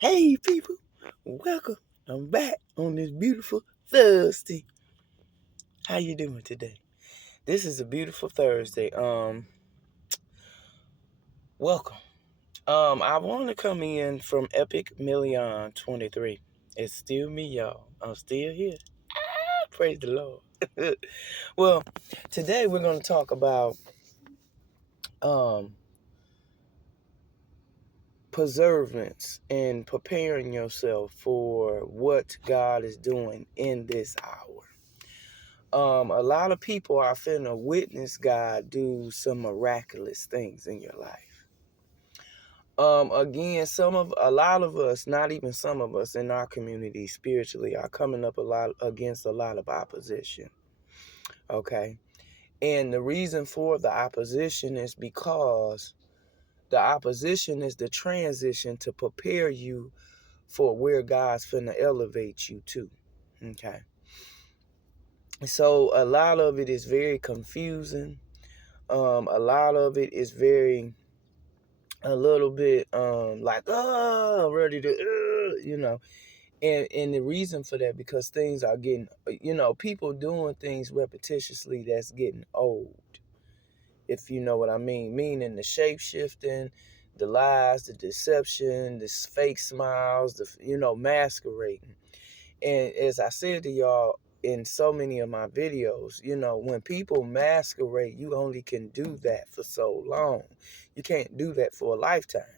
Hey people, welcome. I'm back on this beautiful Thursday. How you doing today? This is a beautiful Thursday. Welcome. I want to come in from Epic Million 23. It's still me, y'all. I'm still here. Praise the Lord. Well, today we're going to talk about um preservance and preparing yourself for what God is doing in this hour. A lot of people are finna witness God do some miraculous things in your life. Again, a lot of us, not even some of us in our community spiritually, are coming up a lot against a lot of opposition. Okay, and the reason for the opposition is because the opposition is the transition to prepare you for where God's finna elevate you to. Okay, so a lot of it is very confusing. A lot of it is a little bit like ready to and the reason for that because things are getting people doing things repetitiously that's getting old, if you know what I meaning the shape shifting, the lies, the deception, the fake smiles, the masquerading. And as I said to y'all in so many of my videos, when people masquerade, you only can do that for so long. You can't do that for a lifetime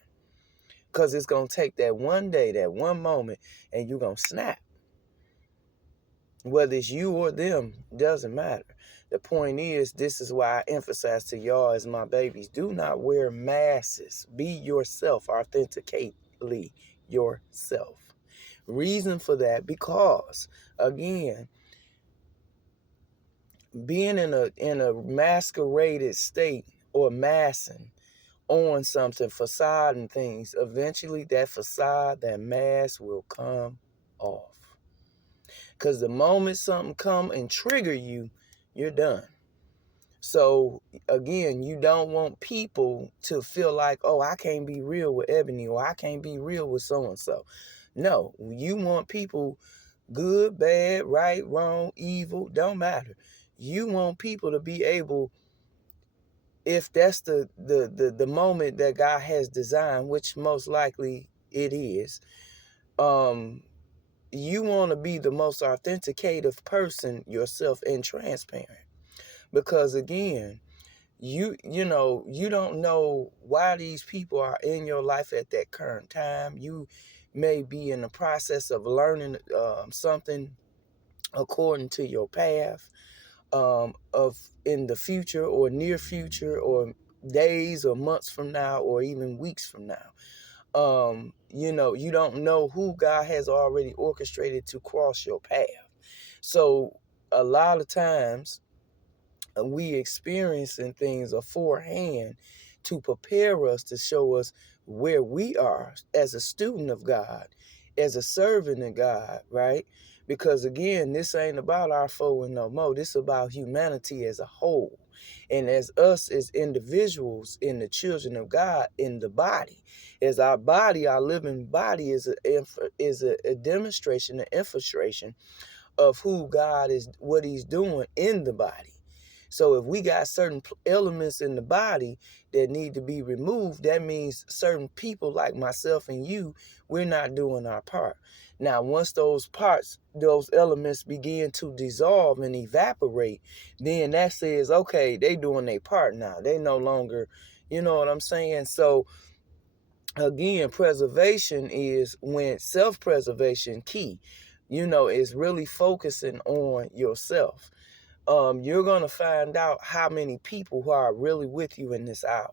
because it's going to take that one day, that one moment, and you're going to snap. Whether it's you or them, doesn't matter. The point is, this is why I emphasize to y'all as my babies, do not wear masks. Be yourself, authenticately yourself. Reason for that, because again, being in a masqueraded state or massing on something, facade and things, eventually that facade, that mask will come off. Because the moment something come and trigger you, you're done. So again, you don't want people to feel like, oh, I can't be real with Ebony, or I can't be real with so and so. No, you want people, good, bad, right, wrong, evil, don't matter. You want people to be able, if that's the moment that God has designed, which most likely it is, you want to be the most authenticative person yourself and transparent. Because again, you don't know why these people are in your life at that current time. You may be in the process of learning something according to your path, of in the future or near future or days or months from now or even weeks from now. You don't know who God has already orchestrated to cross your path. So a lot of times we experiencing things beforehand to prepare us, to show us where we are as a student of God, as a servant of God, right? Because again, this ain't about our foe and no more. This is about humanity as a whole. And as us as individuals in the children of God in the body, as our body, our living body is a demonstration, an infiltration of who God is, what he's doing in the body. So if we got certain elements in the body that need to be removed, that means certain people like myself and you, we're not doing our part. Now, once those parts, those elements begin to dissolve and evaporate, then that says, okay, they doing their part now. They no longer, you know what I'm saying? So again, preservation is when self-preservation key, is really focusing on yourself. You're going to find out how many people who are really with you in this hour.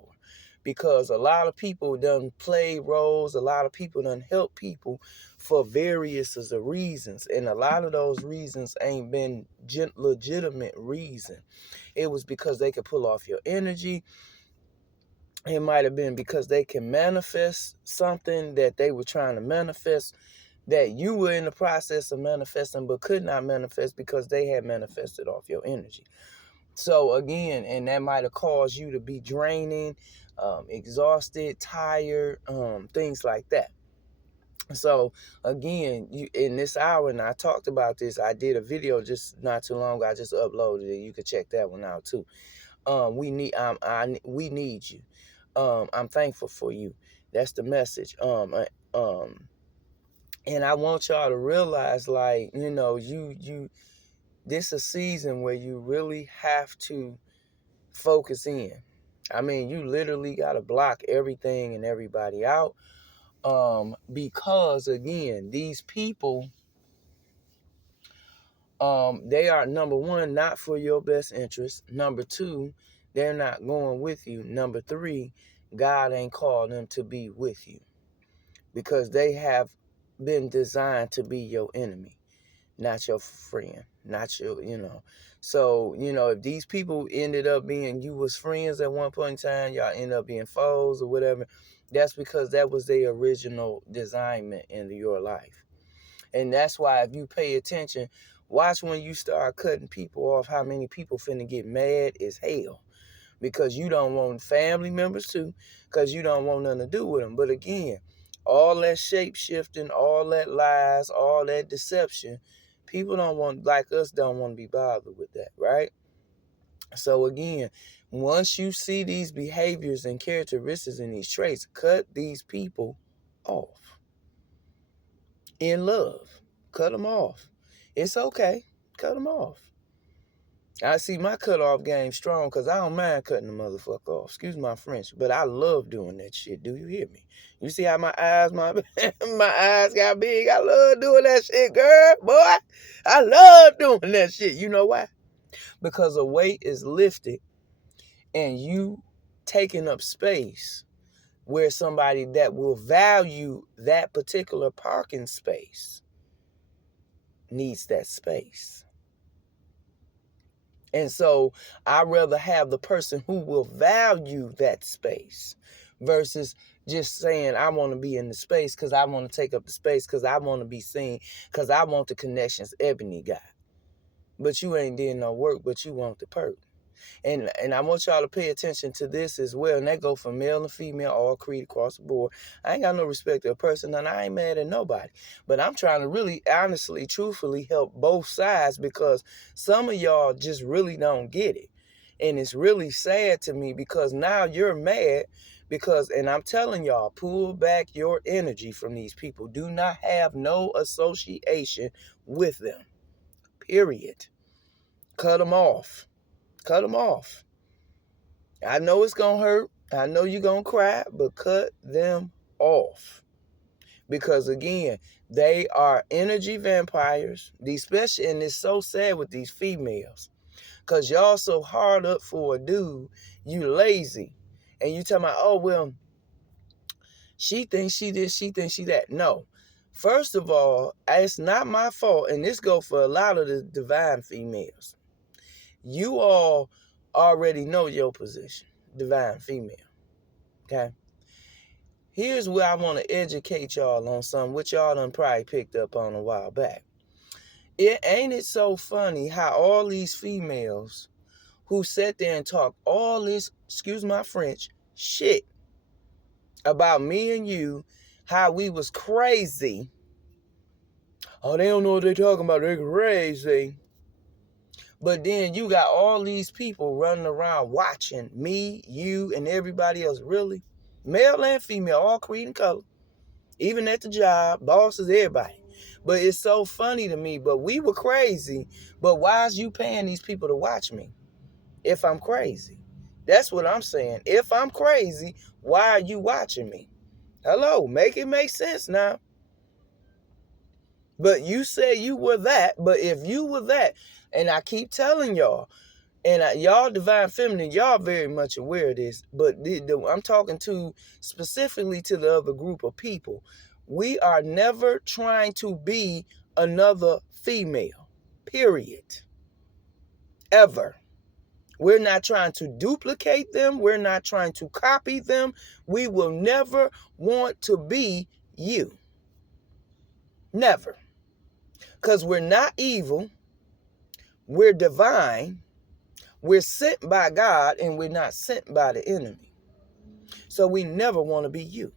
Because a lot of people done play roles, a lot of people done help people for various reasons. And a lot of those reasons ain't been legitimate reason. It was because they could pull off your energy. It might have been because they can manifest something that they were trying to manifest, that you were in the process of manifesting but could not manifest because they had manifested off your energy. So again, and that might have caused you to be draining, exhausted, tired, things like that. So again, you in this hour, and I talked about this. I did a video just not too long ago. I just uploaded it. You can check that one out too. We need you. I'm thankful for you. That's the message. And I want y'all to realize, like, this is a season where you really have to focus in. I mean, you literally got to block everything and everybody out. Because again, these people, they are, number one, not for your best interest. Number two, they're not going with you. Number three, God ain't called them to be with you, because they have been designed to be your enemy, not your friend, not your. So, if these people ended up being, you was friends at one point in time, y'all end up being foes or whatever, that's because that was their original designment in your life. And that's why, if you pay attention, watch when you start cutting people off, how many people finna get mad as hell. Because you don't want family members too, because you don't want nothing to do with them. But again, all that shape shifting, all that lies, all that deception, people don't want, like us, don't want to be bothered with that, right? So again, once you see these behaviors and characteristics and these traits, cut these people off in love. Cut them off. It's okay. Cut them off. I see my cutoff game strong, because I don't mind cutting the motherfucker off. Excuse my French, but I love doing that shit. Do you hear me? You see how my eyes got big? I love doing that shit, girl, boy. I love doing that shit. You know why? Because a weight is lifted and you taking up space where somebody that will value that particular parking space needs that space. And so I'd rather have the person who will value that space versus just saying, I want to be in the space because I want to take up the space, because I want to be seen, because I want the connections Ebony got. But you ain't did no work, but you want the perk. And I want y'all to pay attention to this as well. And that go for male and female, all creed across the board. I ain't got no respect to a person, and I ain't mad at nobody. But I'm trying to really, honestly, truthfully help both sides, because some of y'all just really don't get it. And it's really sad to me, because now you're mad because, and I'm telling y'all, pull back your energy from these people. Do not have no association with them. Period. Cut them off. Cut them off. I know it's going to hurt. I know you're going to cry, but cut them off. Because again, they are energy vampires. Especially, and it's so sad with these females. Because y'all so hard up for a dude, you lazy. And you talking about, oh, well, she thinks she this, she thinks she that. No. First of all, it's not my fault, and this goes for a lot of the divine females. You all already know your position, divine female. Okay? Here's where I want to educate y'all on something which y'all done probably picked up on a while back. Ain't it so funny how all these females who sat there and talk all this, excuse my French, shit about me and you, how we was crazy. Oh, they don't know what they're talking about. They're crazy. But then you got all these people running around watching me, you, and everybody else. Really? Male and female, all creed and color. Even at the job, bosses, everybody. But it's so funny to me. But we were crazy. But why is you paying these people to watch me if I'm crazy? That's what I'm saying. If I'm crazy, why are you watching me? Hello, make it make sense now. But you say you were that. But if you were that, and I keep telling y'all, and y'all divine feminine, y'all very much aware of this, but I'm talking to specifically to the other group of people. We are never trying to be another female, period. Ever. We're not trying to duplicate them. We're not trying to copy them. We will never want to be you. Never. Because we're not evil. We're divine. We're sent by God, and we're not sent by the enemy. So we never want to be you.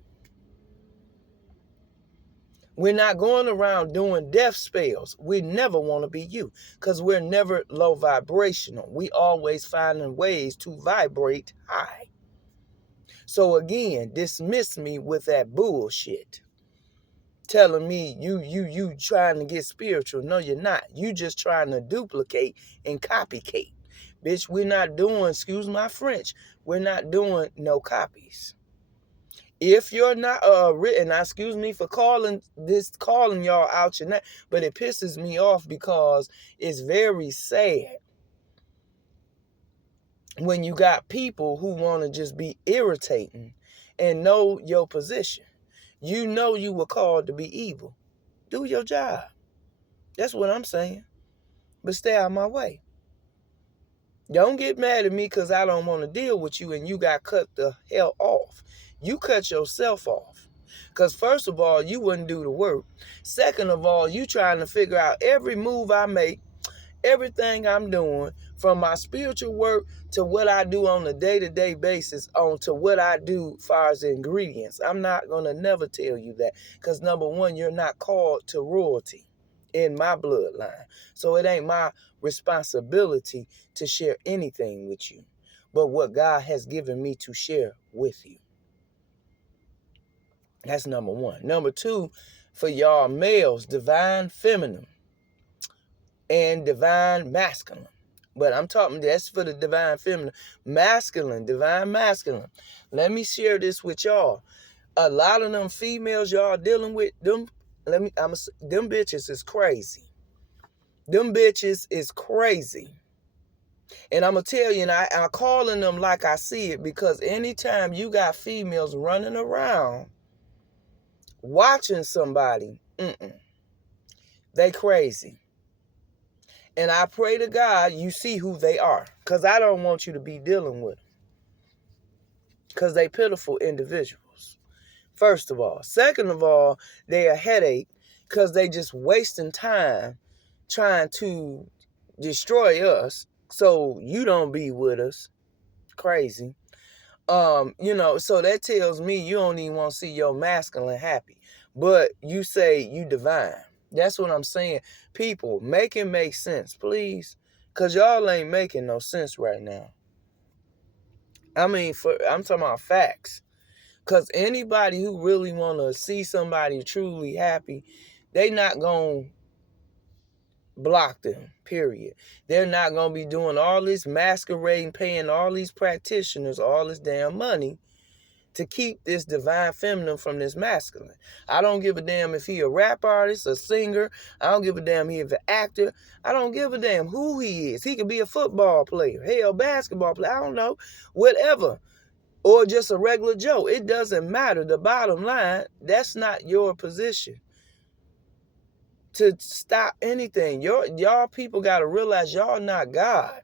We're not going around doing death spells. We never want to be you because we're never low vibrational. We always finding ways to vibrate high. So again, dismiss me with that bullshit. Telling me you trying to get spiritual. No, you're not. You just trying to duplicate and copycat. Bitch, we're not doing, excuse my French, we're not doing no copies. If you're not written, excuse me for calling y'all out your name, but it pisses me off because it's very sad when you got people who want to just be irritating and know your position. You know you were called to be evil. Do your job. That's what I'm saying. But stay out of my way. Don't get mad at me because I don't want to deal with you and you got cut the hell off. You cut yourself off. Because first of all, you wouldn't do the work. Second of all, you trying to figure out every move I make, everything I'm doing, from my spiritual work to what I do on a day-to-day basis, on to what I do as far as ingredients. I'm not going to never tell you that. Because number one, you're not called to royalty in my bloodline. So it ain't my responsibility to share anything with you, but what God has given me to share with you. That's number one. Number two, for y'all males, divine feminine and divine masculine. But I'm talking, that's for the divine feminine. Masculine, divine masculine. Let me share this with y'all. A lot of them females y'all dealing with, them bitches is crazy. Them bitches is crazy. And I'm going to tell you, and I'm calling them like I see it, because anytime you got females running around watching somebody, they crazy. And I pray to God you see who they are, because I don't want you to be dealing with them, because they pitiful individuals, first of all. Second of all, they a headache because they just wasting time trying to destroy us so you don't be with us. Crazy. So that tells me you don't even want to see your masculine happy. But you say you divine. That's what I'm saying. People, make it make sense, please. Because y'all ain't making no sense right now. I'm talking about facts. Because anybody who really want to see somebody truly happy, they not going to block them, period. They're not going to be doing all this masquerading, paying all these practitioners all this damn money to keep this divine feminine from this masculine. I don't give a damn if he a rap artist, a singer. I don't give a damn if he an actor. I don't give a damn who he is. He could be a football player, hell, basketball player, I don't know, whatever. Or just a regular Joe. It doesn't matter. The bottom line, that's not your position to stop anything. Y'all people got to realize y'all not God.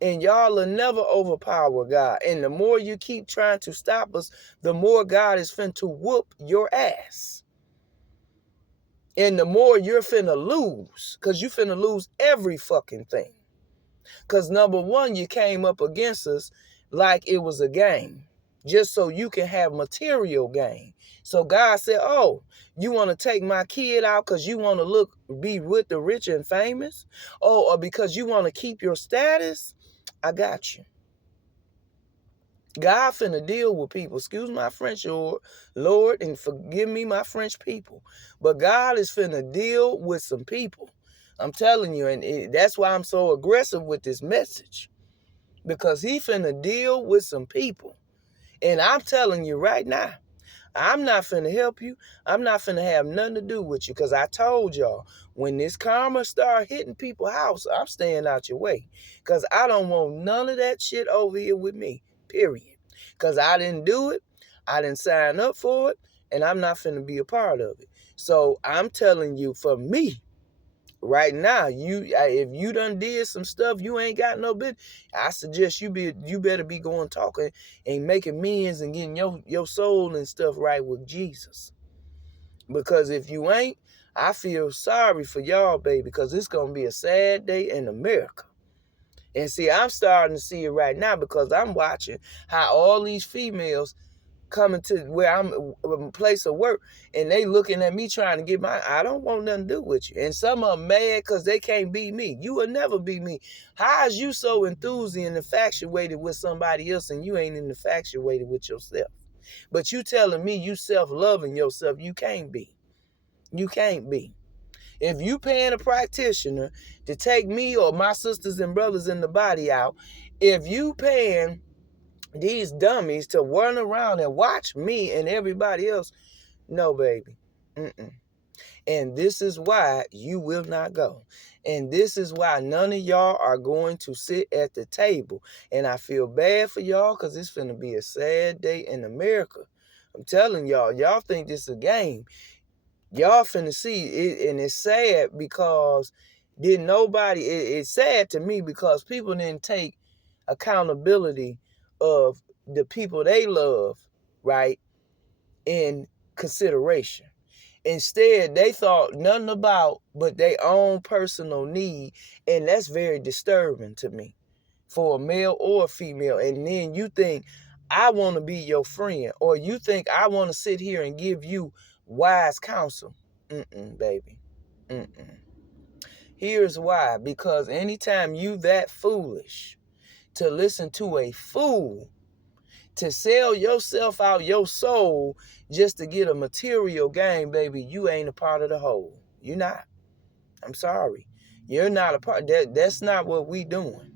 And y'all will never overpower God. And the more you keep trying to stop us, the more God is finna whoop your ass. And the more you're finna lose. Because you finna lose every fucking thing. Because number one, you came up against us like it was a game. Just so you can have material gain. So God said, oh, you want to take my kid out because you want to be with the rich and famous? Oh, or because you want to keep your status? I got you. God finna deal with people. Excuse my French, Lord, and forgive me my French people. But God is finna deal with some people. I'm telling you, and that's why I'm so aggressive with this message. Because he finna deal with some people. And I'm telling you right now, I'm not finna help you. I'm not finna have nothing to do with you. Because I told y'all, when this karma start hitting people's house, I'm staying out your way. Because I don't want none of that shit over here with me. Period. Because I didn't do it. I didn't sign up for it. And I'm not finna be a part of it. So I'm telling you, for me, right now, if you done did some stuff you ain't got no business, I suggest you better be going talking and making amends and getting your soul and stuff right with Jesus. Because if you ain't, I feel sorry for y'all, baby, because it's gonna be a sad day in America. And see, I'm starting to see it right now because I'm watching how all these females coming to where I'm a place of work, and they looking at me trying to get I don't want nothing to do with you. And some of them mad because they can't be me. You will never be me. How is you so enthused and infatuated with somebody else and you ain't infatuated with yourself? But you telling me you self-loving yourself, you can't be. You can't be. If you paying a practitioner to take me or my sisters and brothers in the body out, if you paying these dummies to run around and watch me and everybody else, no, baby. Mm-mm. And this is why you will not go. And this is why none of y'all are going to sit at the table. And I feel bad for y'all because it's finna be a sad day in America. I'm telling y'all think this is a game. Y'all finna see it, and it's sad because it's sad to me because people didn't take accountability of the people they love, right, in consideration. Instead, they thought nothing about but their own personal need, and that's very disturbing to me for a male or a female. And then you think, I want to be your friend, or you think I want to sit here and give you wise counsel. Baby. Here's why. Because anytime you that foolish to listen to a fool, to sell yourself out, your soul, just to get a material gain, baby, you ain't a part of the whole. You're not. I'm sorry. You're not a part. That's not what we doing.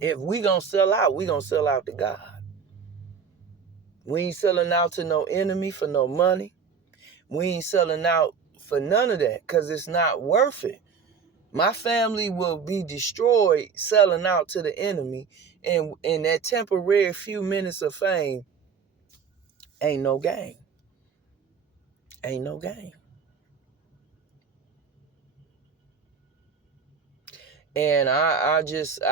If we gonna sell out, we gonna sell out to God. We ain't selling out to no enemy for no money. We ain't selling out for none of that because it's not worth it. My family will be destroyed selling out to the enemy, and in that temporary few minutes of fame, ain't no gain. Ain't no gain. And it's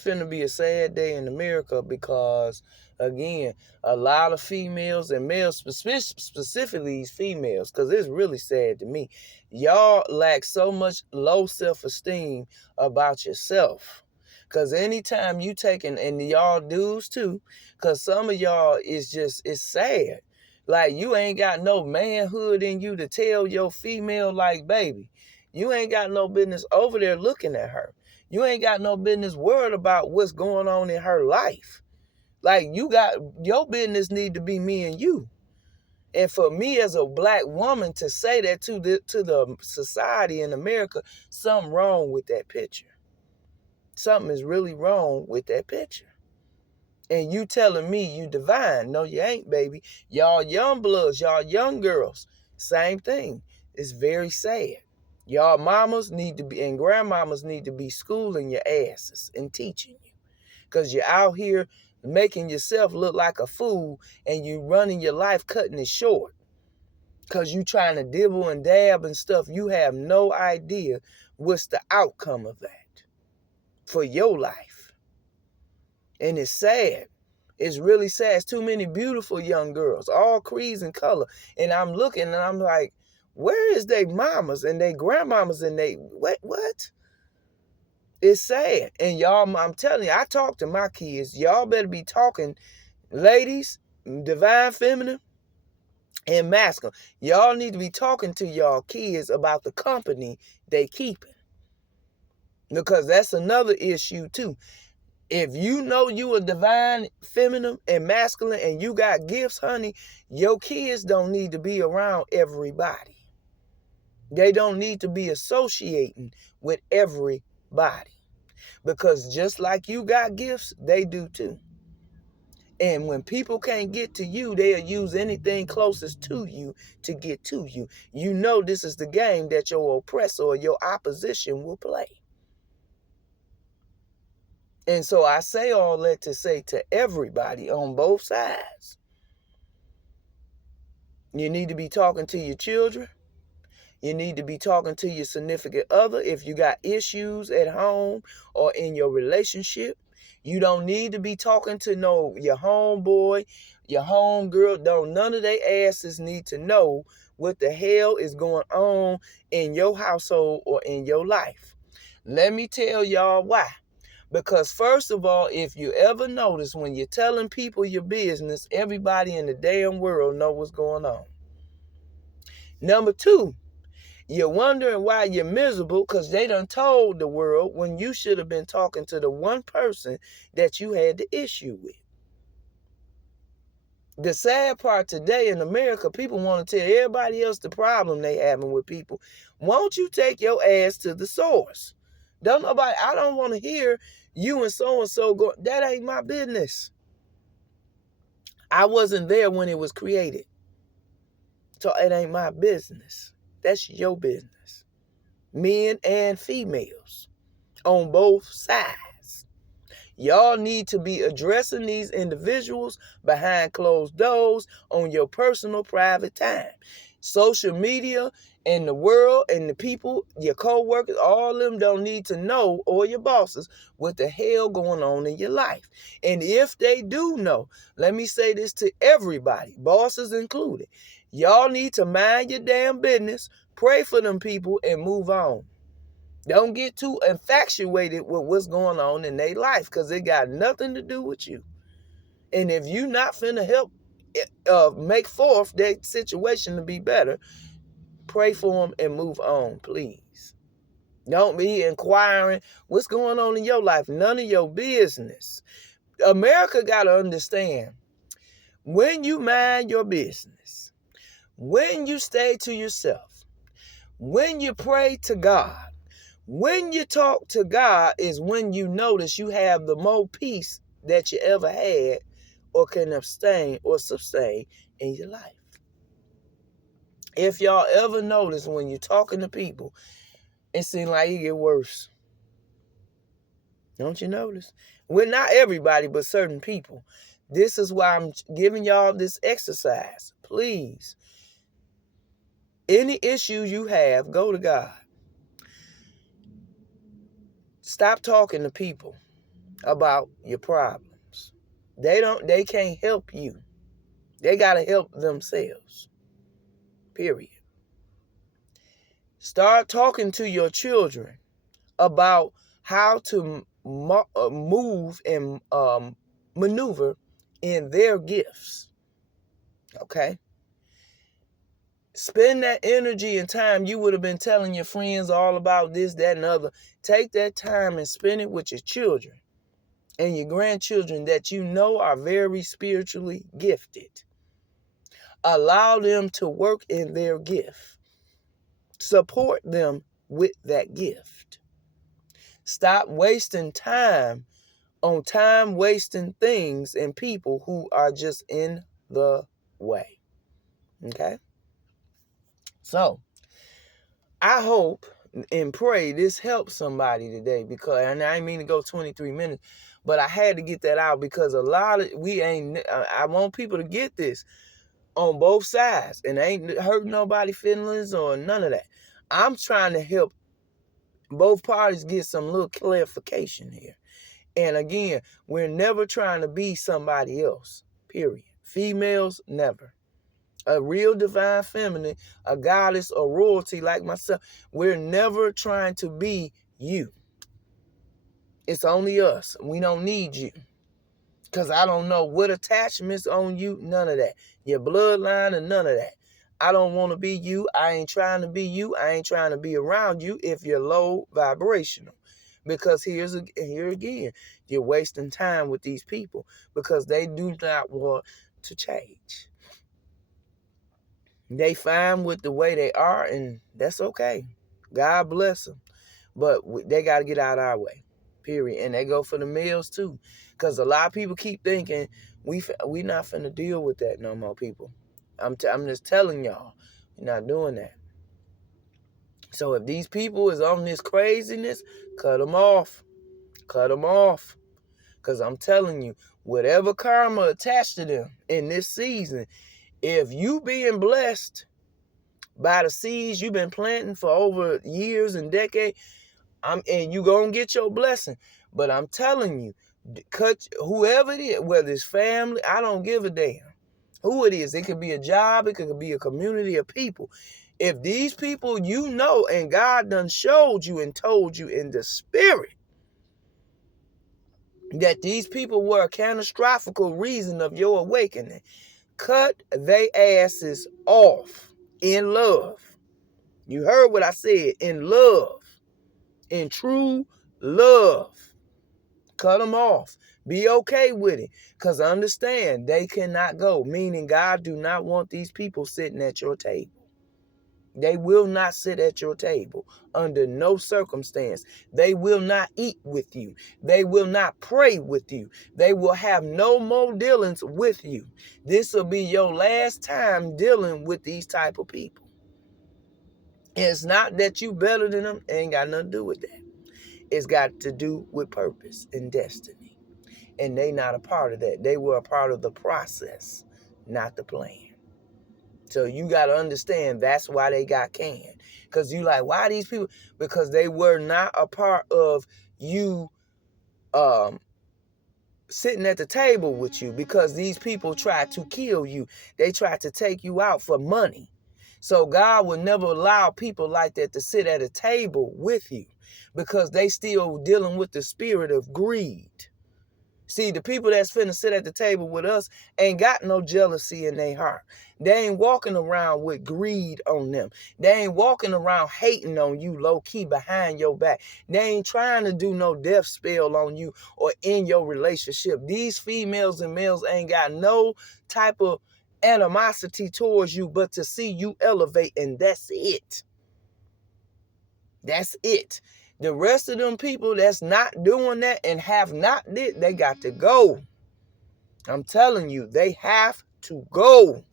finna be a sad day in America because, again, a lot of females and males, specifically these females, because it's really sad to me, y'all lack so much low self-esteem about yourself. Because anytime you taking, and y'all dudes too, because some of y'all it's sad. Like, you ain't got no manhood in you to tell your female, like, baby, you ain't got no business over there looking at her. You ain't got no business worried about what's going on in her life. Like, your business need to be me and you. And for me as a black woman to say that to the society in America, something wrong with that picture. Something is really wrong with that picture. And you telling me you divine. No, you ain't, baby. Y'all young bloods, y'all young girls, same thing. It's very sad. Y'all mamas need to be, and grandmamas need to be schooling your asses and teaching you. Because you're out here making yourself look like a fool and you running your life cutting it short. Because you trying to dibble and dab and stuff. You have no idea what's the outcome of that for your life. And it's sad. It's really sad. It's too many beautiful young girls, all creeds and color. And I'm looking and I'm like, where is they mamas and they grandmamas and they, what? It's sad. And y'all, I'm telling you, I talk to my kids. Y'all better be talking, ladies, divine feminine and masculine. Y'all need to be talking to y'all kids about the company they keeping. Because that's another issue too. If you know you a divine feminine and masculine and you got gifts, honey, your kids don't need to be around everybody. They don't need to be associating with everybody. Because just like you got gifts, they do too. And when people can't get to you, they'll use anything closest to you to get to you. You know this is the game that your oppressor or your opposition will play. And so I say all that to say to everybody on both sides, you need to be talking to your children. You need to be talking to your significant other if you got issues at home or in your relationship. You don't need to be talking to your homeboy, your homegirl. None of their asses need to know what the hell is going on in your household or in your life. Let me tell y'all why. Because first of all, if you ever notice, when you're telling people your business, everybody in the damn world know what's going on. Number two, you're wondering why you're miserable because they done told the world when you should have been talking to the one person that you had the issue with. The sad part today in America, people want to tell everybody else the problem they having with people. Won't you take your ass to the source? I don't want to hear you and so go. That ain't my business. I wasn't there when it was created. So it ain't my business. That's your business. Men and females on both sides. Y'all need to be addressing these individuals behind closed doors on your personal private time. Social media and the world and the people, your co-workers, all of them don't need to know, or your bosses, what the hell going on in your life. And if they do know, let me say this to everybody, bosses included. Y'all need to mind your damn business, pray for them people, and move on. Don't get too infatuated with what's going on in their life because it got nothing to do with you. And if you not finna help make forth that situation to be better, pray for them and move on, please. Don't be inquiring what's going on in your life. None of your business. America got to understand, when you mind your business, when you stay to yourself, when you pray to God, when you talk to God is when you notice you have the more peace that you ever had or can abstain or sustain in your life. If y'all ever notice when you're talking to people, it seems like it get worse. Don't you notice? Well, not everybody, but certain people. This is why I'm giving y'all this exercise. Please, any issues you have, go to God. Stop talking to people about your problems. They can't help you. They got to help themselves. Period. Start talking to your children about how to move and maneuver in their gifts. Okay? Spend that energy and time you would have been telling your friends all about this, that, and other. Take that time and spend it with your children and your grandchildren that you know are very spiritually gifted. Allow them to work in their gift. Support them with that gift. Stop wasting time on time-wasting things and people who are just in the way. Okay? So, I hope and pray this helps somebody today, because, and I didn't mean to go 23 minutes, but I had to get that out because I want people to get this on both sides, and I ain't hurting nobody's feelings or none of that. I'm trying to help both parties get some little clarification here. And again, we're never trying to be somebody else, period. Females, never. A real divine feminine, a goddess or royalty like myself, we're never trying to be you. It's only us. We don't need you. Because I don't know what attachments on you, none of that. Your bloodline and none of that. I don't want to be you. I ain't trying to be you. I ain't trying to be around you if you're low vibrational. Because here again, you're wasting time with these people because they do not want to change. They fine with the way they are, and that's okay. God bless them. But they got to get out of our way, period. And they go for the males too. Because a lot of people keep thinking we not finna deal with that no more, people. I'm just telling y'all, we're not doing that. So if these people is on this craziness, cut them off. Cut them off. Because I'm telling you, whatever karma attached to them in this season, if you being blessed by the seeds you've been planting for over years and decades, and you gonna get your blessing. But I'm telling you, cut whoever it is, whether it's family, I don't give a damn who it is. It could be a job, it could be a community of people. If these people you know and God done showed you and told you in the spirit that these people were a catastrophic reason of your awakening. Cut they asses off in love. You heard what I said, in love, in true love. Cut them off. Be okay with it, because understand they cannot go, meaning God do not want these people sitting at your table. They will not sit at your table under no circumstance. They will not eat with you. They will not pray with you. They will have no more dealings with you. This will be your last time dealing with these type of people. It's not that you better than them. It ain't got nothing to do with that. It's got to do with purpose and destiny. And they not a part of that. They were a part of the process, not the plan. So you got to understand that's why they got canned. Because you like, why these people? Because they were not a part of you sitting at the table with you, because these people tried to kill you. They tried to take you out for money. So God will never allow people like that to sit at a table with you, because they still dealing with the spirit of greed. See, the people that's finna sit at the table with us ain't got no jealousy in their heart. They ain't walking around with greed on them. They ain't walking around hating on you low-key behind your back. They ain't trying to do no death spell on you or in your relationship. These females and males ain't got no type of animosity towards you but to see you elevate, and that's it. That's it. The rest of them people that's not doing that and have not did, they got to go. I'm telling you, they have to go.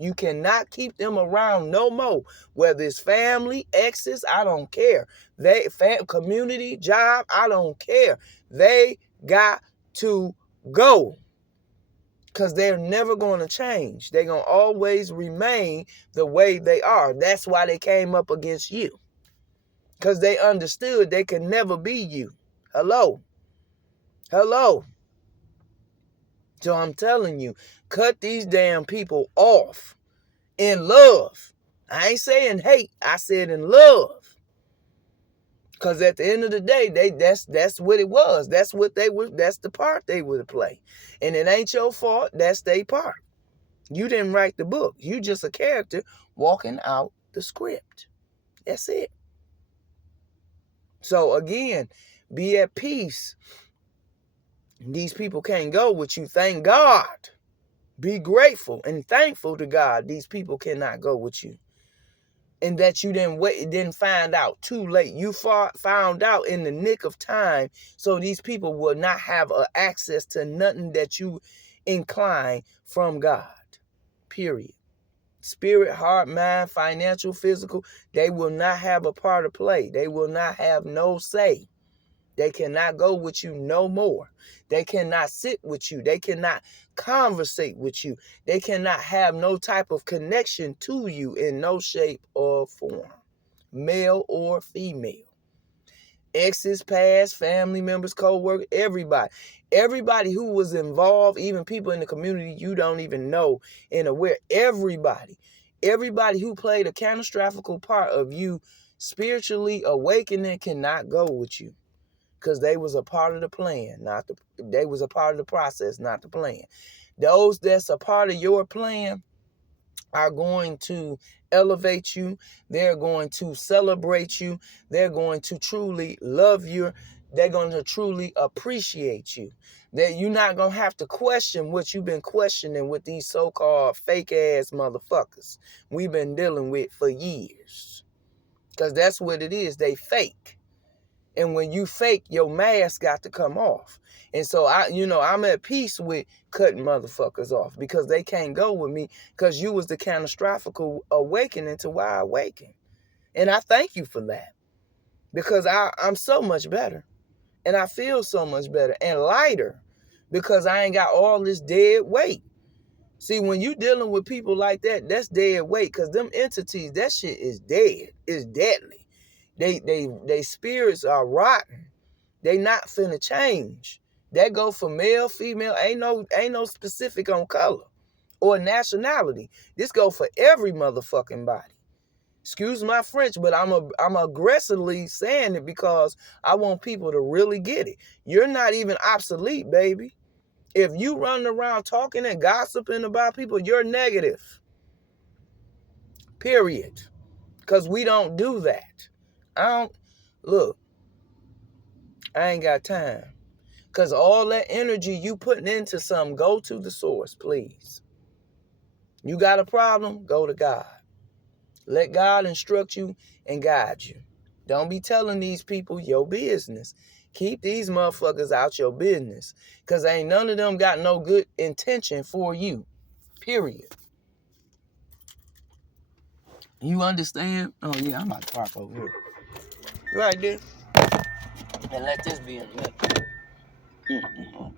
You cannot keep them around no more. Whether it's family, exes, I don't care. Community, job, I don't care. They got to go. Because they're never going to change. They're going to always remain the way they are. That's why they came up against you. Because they understood they could never be you. Hello. So I'm telling you, cut these damn people off in love. I ain't saying hate. I said in love. Because at the end of the day, that's what it was. That's the part they would play. And it ain't your fault. That's their part. You didn't write the book. You just a character walking out the script. That's it. So again, be at peace. These people can't go with you. Thank God. Be grateful and thankful to God. These people cannot go with you. And that you didn't find out too late. You found out in the nick of time, so these people will not have access to nothing that you incline from God. Period. Spirit, heart, mind, financial, physical, they will not have a part to play. They will not have no say. They cannot go with you no more. They cannot sit with you. They cannot conversate with you. They cannot have no type of connection to you in no shape or form, male or female. Exes, past, family members, co-workers, everybody. Everybody who was involved, even people in the community you don't even know and aware. Everybody who played a catastrophic part of you spiritually awakening cannot go with you. Because they was a part of the plan, they was a part of the process, not the plan. Those that's a part of your plan are going to elevate you. They're going to celebrate you. They're going to truly love you. They're going to truly appreciate you. That you're not going to have to question what you've been questioning with these so-called fake-ass motherfuckers we've been dealing with for years. Because that's what it is. They fake. And when you fake, your mask got to come off. And so I'm at peace with cutting motherfuckers off, because they can't go with me, because you was the catastrophic awakening to why I awakened. And I thank you for that, because I'm so much better, and I feel so much better and lighter, because I ain't got all this dead weight. See, when you dealing with people like that, that's dead weight, because them entities, that shit is dead. It's deadly. They spirits are rotten. They not finna change. That go for male, female. Ain't no specific on color or nationality. This go for every motherfucking body. Excuse my French, but I'm aggressively saying it because I want people to really get it. You're not even obsolete, baby. If you running around talking and gossiping about people, you're negative. Period. Because we don't do that. I ain't got time. Because all that energy you putting into something, go to the source, please. You got a problem? Go to God. Let God instruct you and guide you. Don't be telling these people your business. Keep these motherfuckers out your business. Because ain't none of them got no good intention for you. Period. You understand? Oh, yeah, I'm about to park over here. Right there. And let this be in the middle.